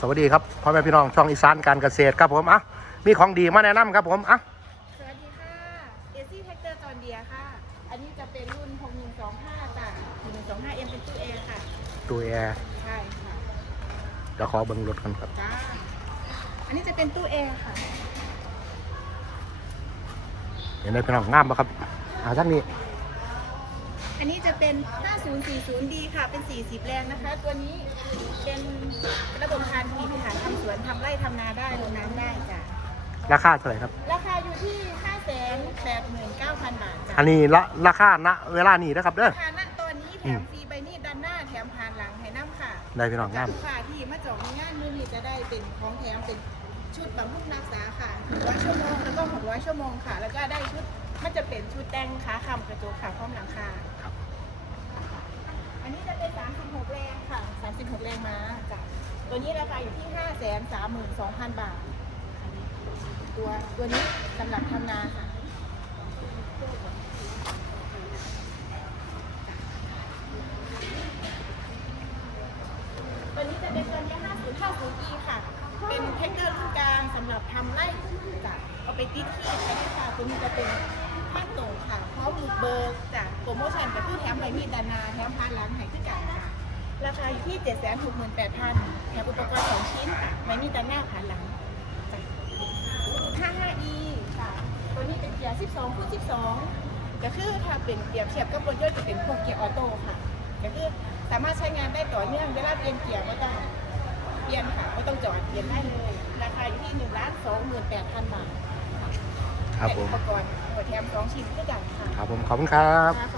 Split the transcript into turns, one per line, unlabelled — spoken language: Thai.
สวัสดีครับพ่อแม่พี่น้องช่องอีสานการเกษตรครับผมอะมีของดีมาแนะนำครับผมอะ
สวัสดีค่ะเอซี่แท็กเตอร์จอนเดียค่ะ อันนี้จะเป็นรุ่น 6125จ้ะ6125 M เป็นตู้แอร์ค่ะ
ดูแอร์
ใช่ค่ะ
เดี๋ยวขอเบิ้งรถกันครับ
จ้าอันนี้จะเป็นตู้แอร์ค่ะ
เห็นไหมพี่น้องงามปะครับอ่าทั้งนี้
อันนี้จะเป็น 5040D ค่ะ เป็น 40 แรงนะคะ ตัวนี้เป็นระบบทานทีพิหารทำสวนทำไร่ทำนาได้ลงน้ำได้จ้ะ
ราคาเท่าไหร่ครับ
ราคาอยู่ที่ 589,000 บาทจ้ะ
อันนี้ละราคาณเวลานี้นะครับเด้อ
ราคาณตอนนี้แถมฟรีใบมีดด้านหน้าแถมผ่านหลังให้น้ำค่ะ
ได้พี่น้องงาม
ลูกค้าที่มาจองในงานมือนี้จะได้เป็นของแถมเป็นชุดบำรุงรักษาค่ะ100ชั่วโมงแล้วก็600ชั่วโมงค่ะ แล้วก็ได้ชุดมันจะเป็นชุดแต่งขาคำกระจกค่ะพร้อมหลังคา
ครับ
อันนี้จะเป็น36แรงค่ะ36แรงม้าจ้ะ ตัวนี้ราคาอยู่ที่ 5 3 2 0 0 0 บาท ตัวตัวนี้สำหรับทำนาค่ะ ตัวนี้จะเป็นตัวนี้5050 E ค่ะ เป็นแท็กเตอร์รุ่นกลางสำหรับทำไร่จ้ะเอาไปติดที่ใช้ได้ค่ะ ตัวนี้จะเป็นแท่งโตค่ะพร้อมบุกเบิกจากโปรโมชั่นก็คือแถมใบมีดดานาแถมพานล้างไหขึ้นกันค่ะราคา อยู่ที่ 768,000แถมอุปกรณ์2ชิ้นค่ะใบมีดดานาผ่านหลังจ้ะ 55E ค่ะ ตัวนี้เป็นเกียร์ 12คูณ12 ก็คือถ้าเป็นเกียร์เทียบกับรถยนต์จะเป็นพวกเกียร์ออโต้ค่ะ ก็คือสามารถใช้งานได้ต่อเนื่องเวลาเปลี่ยนเกียร์ไม่ต้องเปลี่ยนค่ะไม่ต้องจอดเปลี่ยนได้เลย ราคาอยู่ที่1ล้าน28,000 บาท
ครับผม
เป็นอุปกรณ์หัวแถม2ชิ้นด้วยกันค่ะ
ครับผม ขอบคุณครับ
ค่ะขอบคุณค่ะ